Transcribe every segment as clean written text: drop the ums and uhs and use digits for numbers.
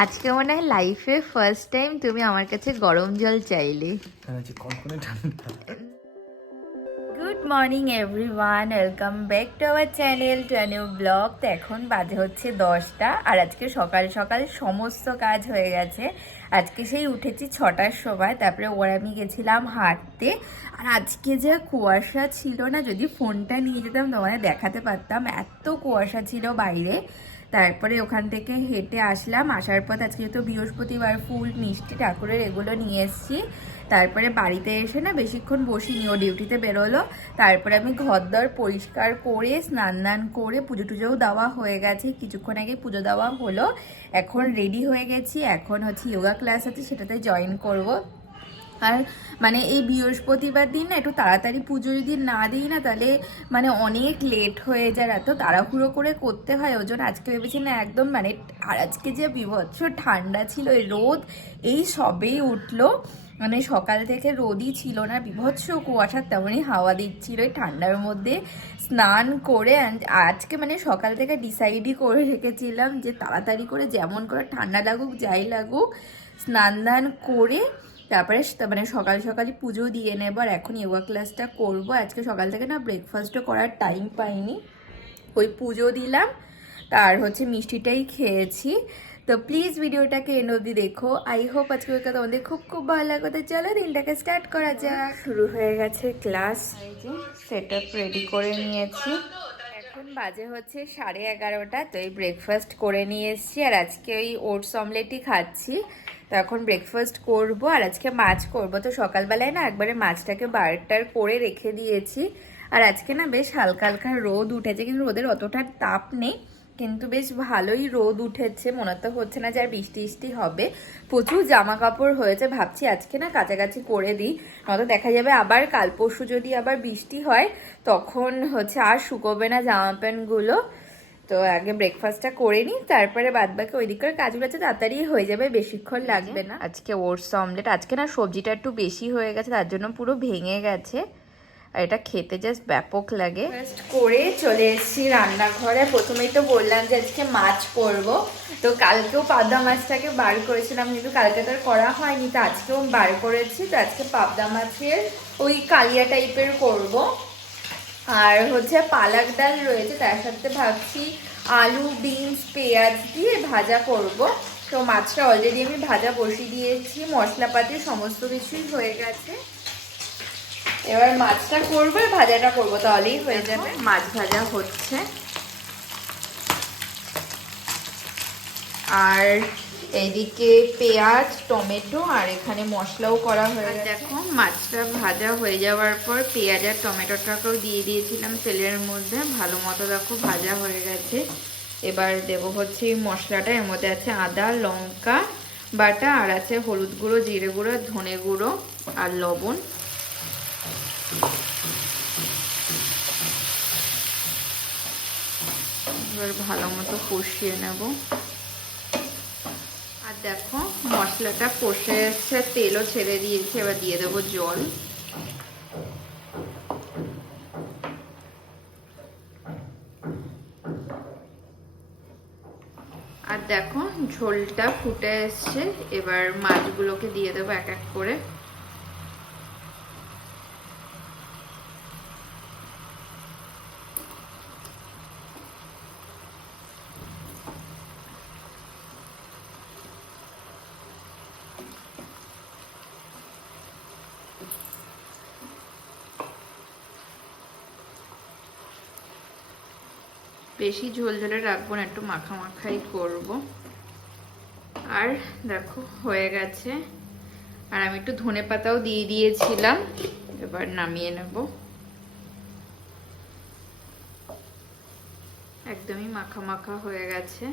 আজকে মনে হয় লাইফে ফার্স্ট টাইম তুমি আমার কাছে গরম জল চাইলে। Good morning everyone, welcome back to our channel to a new blog. তো এখন বাজে হচ্ছে 10টা, আর আজকে সকাল সকাল সমস্ত কাজ হয়ে গেছে। আজকে সেই উঠেছি 6টার সময়, তারপরে আমি গেছিলাম হাঁটতে। আর আজকে যা কুয়াশা ছিল না, যদি ফোনটা নিয়ে যেতাম তোমাদের দেখাতে পারতাম, এত কুয়াশা ছিল বাইরে। তারপরে ওখান থেকে হেঁটে আসলাম, আসার পর আজকে যেহেতু বৃহস্পতিবার ফুল মিষ্টি ঠাকুরের এগুলো নিয়ে এসেছি। তারপরে বাড়িতে এসে না বেশিক্ষণ বসিনি, ও ডিউটিতে বেরোলো। তারপরে আমি ঘরদর পরিষ্কার করে স্নান করে পুজো টুজোও দেওয়া হয়ে গেছে, কিছুক্ষণ আগে পুজো দেওয়া হলো। এখন রেডি হয়ে গেছি, এখন হচ্ছে যোগা ক্লাস আছে, সেটাতে জয়েন করব। আর মানে এই বৃহস্পতিবার দিন না একটু তাড়াতাড়ি পুজো যদি না দিই না, তাহলে মানে অনেক লেট হয়ে যায়, এত তাড়াহুড়ো করে করতে হয়। ওই জন্য আজকে ভেবেছি না একদম মানে, আর আজকে যে বীভৎস ঠান্ডা ছিল, এই রোদ এই সবেই উঠলো, মানে সকাল থেকে রোদই ছিল না, বীভৎস কুয়াশা তেমনই হাওয়া দিচ্ছিল এই ঠান্ডার মধ্যে। স্নান করে আজকে মানে সকাল থেকে ডিসাইডই করে রেখেছিলাম যে তাড়াতাড়ি করে যেমন করে ঠান্ডা লাগুক যাই লাগুক স্নান দান করে তারপরে মানে সকাল সকালই পুজো দিয়ে নেব। আর এখন যোগা ক্লাসটা করব। আজকে সকাল থেকে না ব্রেকফাস্টও করার টাইম পাইনি, ওই পুজো দিলাম তার হচ্ছে মিষ্টিটাই খেয়েছি। তো প্লিজ ভিডিওটাকে এন্ড অবধি দেখো, আই হোপ আজকে ওইটা তোমাদের খুব খুব ভালো লাগবে। চলো দিনটাকে স্টার্ট করা যাক। শুরু হয়ে গেছে ক্লাস, সেট আপ রেডি করে নিয়েছি। এখন বাজে হচ্ছে 11:30। তো এই ব্রেকফাস্ট করে নিয়ে এসেছি, আর আজকে ওই ওটস অমলেটই খাচ্ছি। তো এখন ব্রেকফাস্ট করব, আর আজকে মাছ করব। তো সকালবেলায় না একবারে মাছটাকে বারটার করে রেখে দিয়েছি। আর আজকে না বেশ হালকা হালকা রোদ উঠেছে, কিন্তু রোদের অতটা তাপ নেই, কিন্তু বেশ ভালোই রোদ উঠেছে। মনে তো হচ্ছে না যে আর বৃষ্টি বৃষ্টি হবে। প্রচুর জামা কাপড় হয়েছে, ভাবছি আজকে না কাছাকাছি করে দিই, নয়তো দেখা যাবে আবার কাল পরশু যদি আবার বৃষ্টি হয় তখন হচ্ছে আর শুকোবে না জামা প্যান্টগুলো। তো আগে ব্রেকফাস্টটা করে নিই, তারপরে বাদবাকি ওইদিকের কাজগুলো হচ্ছে তাড়াতাড়ি হয়ে যাবে, বেশিক্ষণ লাগবে না। আজকে ওটস অমলেট, আজকে না সবজিটা একটু বেশি হয়ে গেছে, তার জন্য পুরো ভেঙে গেছে। আর এটা খেতে জাস্ট ব্যাপক লাগে। ব্রেকফাস্ট করে চলে এসেছি রান্নাঘরে। প্রথমেই তো বললাম যে আজকে মাছ করব। তো কালকেও পাবদা মাছটাকে বার করেছিলাম, কিন্তু কালকে তো আর করা হয়নি, তো আজকেও বার করেছি। তো আজকে পাবদা মাছের ওই কালিয়া টাইপের করব। আর হচ্ছে পালক ডাল রয়েছে, তার সাথে ভাবছি আলু বিনস পেঁয়াজ দিয়ে ভাজা করব। তো মাছটা অলরেডি আমি ভাজা বসিয়ে দিয়েছি, মশলাপাতি সমস্ত কিছুই হয়ে গেছে। এবার মাছটা করবো, ভাজাটা করবো, তাহলেই হয়ে যাবে। মাছ ভাজা হচ্ছে, আর এইদিকে পেঁয়াজ টমেটো আর এখানে মশলাও করা হয়ে গেছে। দেখো মাছটা ভাজা হয়ে যাওয়ার পর পেঁয়াজ আর টমেটোটাকেও দিয়ে দিয়েছিলাম তেলের মধ্যে, ভালো মতো দেখো ভাজা হয়ে গেছে। এবার দেবো হচ্ছে এই মশলাটা, এর মধ্যে আছে আদা লঙ্কা বাটা, আর আছে হলুদ গুঁড়ো জিরে গুঁড়ো ধনে গুঁড়ো আর লবণ। এবার ভালো মতো কষিয়ে নেব। আর দেখো মশলাটা কষে এসে তেলও ছেড়ে দিয়েছে, এবার দিয়ে দেবো জল। আর দেখো ঝোলটা ফুটে এসছে, এবার মাছগুলোকে দিয়ে দেবো এক এক করে। বেশি ঝোল ঝোলে রাখবো না, একটু মাখা মাখাই করব। আর দেখো হয়ে গেছে, আর আমি একটু ধনে পাতাও দিয়ে দিয়েছিলাম। এবার নামিয়ে নেব। একদমই মাখা মাখা হয়ে গেছে।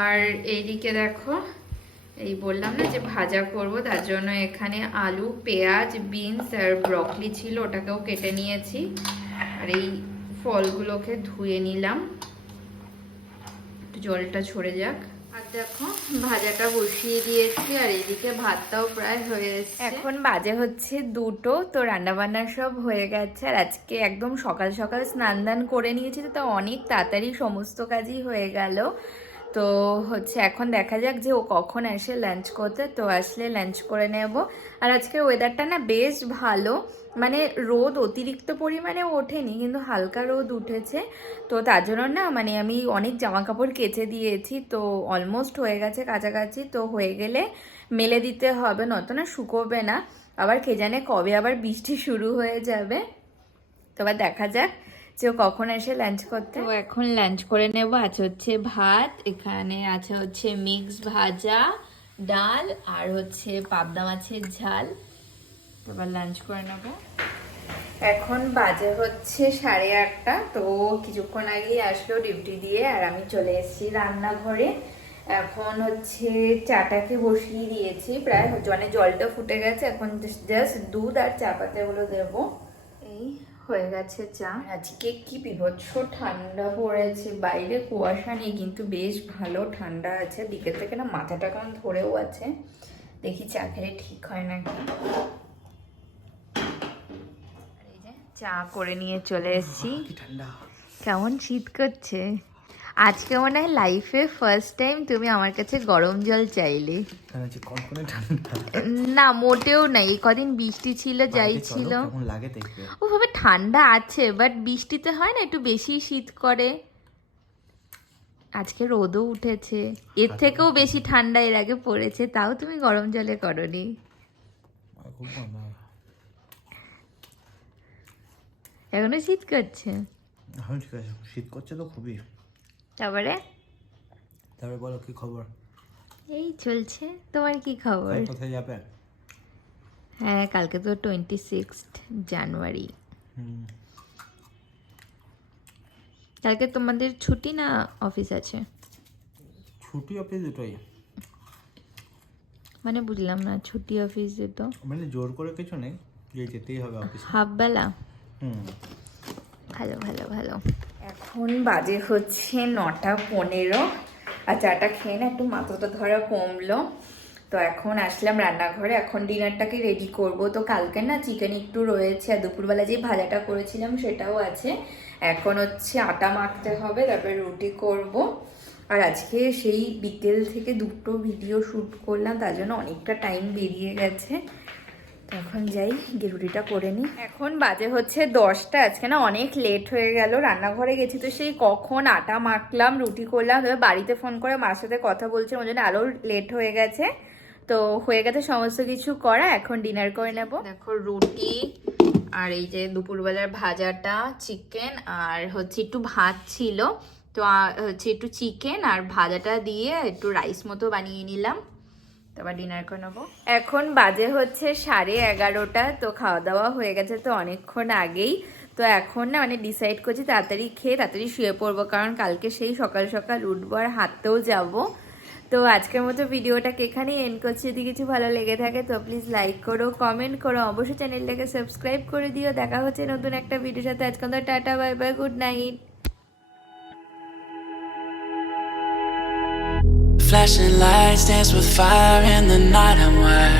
আর এইদিকে দেখো এই বললাম না যে ভাজা করব, তার জন্য এখানে আলু পেঁয়াজ বিনস আর ব্রকলি ছিল, ওটাকেও কেটে নিয়েছি। আর এই ফলগুলোকে ধুয়ে নিলাম, একটু জলটা ঝরে যাক। আর দেখো ভাজাটা বসিয়ে দিয়েছি আর এদিকে ভাতটাও প্রায় হয়ে এসেছে। এখন বাজে হচ্ছে 2টো, তো রান্নাবান্না সব হয়ে গেছে। আর আজকে একদম সকাল সকাল স্নান দান করে নিয়েছি, তো অনেক তাড়াতাড়ি সমস্ত কাজই হয়ে গেল। তো হচ্ছে এখন দেখা যাক যে ও কখন আসে লাঞ্চ করতে, তো আসলে লাঞ্চ করে নেব। আর আজকের ওয়েদারটা না বেশ ভালো, মানে রোদ অতিরিক্ত পরিমাণে ওঠেনি কিন্তু হালকা রোদ উঠেছে। তো তার জন্য না মানে আমি অনেক জামা কাপড় কেচে দিয়েছি, তো অলমোস্ট হয়ে গেছে কাছাকাছি। তো হয়ে গেলে মেলে দিতে হবে, নয়তো না শুকোবে না। আবার কে জানে কবে আবার বৃষ্টি শুরু হয়ে যাবে। তো আবার দেখা যাক যে ও কখন এসে লাঞ্চ করতে। তো এখন লাঞ্চ করে নেব। আছে হচ্ছে ভাত, এখানে আছে হচ্ছে মিক্স ভাজা, ডাল আর হচ্ছে পাবদা মাছের ঝাল। এবার লাঞ্চ করে নেব। এখন বাজে হচ্ছে 8:30, তো কিছুক্ষণ আগেই আসলো ডিউটি দিয়ে আর আমি চলে এসেছি রান্নাঘরে। এখন হচ্ছে চাটাকে বসিয়ে দিয়েছি, প্রায় মানে জলটা ফুটে গেছে, এখন জাস্ট দুধ আর চা পাতাগুলো দেবো। এই হয়ে গেছে চা। আজকে কি বিভৎস ঠান্ডা পড়েছে, বাইরে কুয়াশা নেই কিন্তু বেশ ভালো ঠান্ডা আছে। বিকেল থেকে না মাথাটা কেমন ধরেও আছে, দেখি চা খেলে ঠিক হয় নাকি। চা করে নিয়ে চলে এসেছি। কেমন শীত করছে আজকে, মনে হয় লাইফে ফার্স্ট টাইম তুমি আমার কাছে গরম জল চাইলে। না মোটেও নাই, এই কদিন বৃষ্টি ছিল যাই ছিল, ওভাবে ঠান্ডা আছে, বাট বৃষ্টিতে হয় না একটু বেশি শীত করে। আজকে রোদও উঠেছে, এর থেকেও বেশি ঠান্ডা এর আগে পড়েছে, তাও তুমি গরম জলে করনি। এখনো শীত করছে? এখন ঠিক আছে, শীত করছে তো খুবই। তারপরে বলো কি খবর? এই চলছে, তোমার কি খবর? কোথায় যাবে? হ্যাঁ কালকে তো 26 জানুয়ারি। কালকে তোমাদের ছুটি না অফিস আছে? ছুটি অফিস দুটোই। মানে বুঝলাম না, ছুটি অফিস তো মানে জোর করে কিছু নেই, যে যেতেই হবে অফিস। হাফ বেলা। ভালো ভালো ভালো। এখন বাজে হচ্ছে 9:15, আর চাটা খেয়ে না একটু মাথাটা ধরা কমলো। তো এখন আসলাম রান্নাঘরে, এখন ডিনারটাকে রেডি করব। তো কালকে না চিকেন একটু রয়েছে, আর দুপুরবেলা যে ভাজাটা করেছিলাম সেটাও আছে। এখন হচ্ছে আটা মাখতে হবে, তারপরে রুটি করব। আর আজকে সেই বিকেল থেকে 2টো ভিডিও শ্যুট করলাম, তার জন্য অনেকটা টাইম বেরিয়ে গেছে। এখন যাই গিয়ে রুটিটা করে নিই। এখন বাজে হচ্ছে 10টা, আজকে না অনেক লেট হয়ে গেল। রান্নাঘরে গেছি তো সেই কখন আটা মাখলাম, রুটি করলাম, তবে বাড়িতে ফোন করে মার সাথে কথা বলছিলাম, ওই জন্য আরও লেট হয়ে গেছে। তো হয়ে গেছে সমস্ত কিছু করা, এখন ডিনার করে নেব। দেখো রুটি আর এই যে দুপুরবেলার ভাজাটা, চিকেন আর হচ্ছে একটু ভাত ছিল, তো হচ্ছে একটু চিকেন আর ভাজাটা দিয়ে একটু রাইস মতো বানিয়ে নিলাম। তারপর ডিনার করে নেবো। এখন বাজে হচ্ছে 11:30, তো খাওয়া দাওয়া হয়ে গেছে তো অনেকক্ষণ আগেই। তো এখন না মানে ডিসাইড করছি তাড়াতাড়ি খেয়ে তাড়াতাড়ি শুয়ে পড়বো, কারণ কালকে সেই সকাল সকাল উঠবো আর হাঁটতেও যাবো। তো আজকের মতো ভিডিওটাকে এখানেই এন্ড করছি। যদি কিছু ভালো লেগে থাকে তো প্লিজ লাইক করো, কমেন্ট করো, অবশ্যই চ্যানেলটাকে সাবস্ক্রাইব করে দিও। দেখা হচ্ছে নতুন একটা ভিডিওর সাথে। আজকে তো tata, bye bye, good night. Flashing lights dance with fire in the night. I'm wired.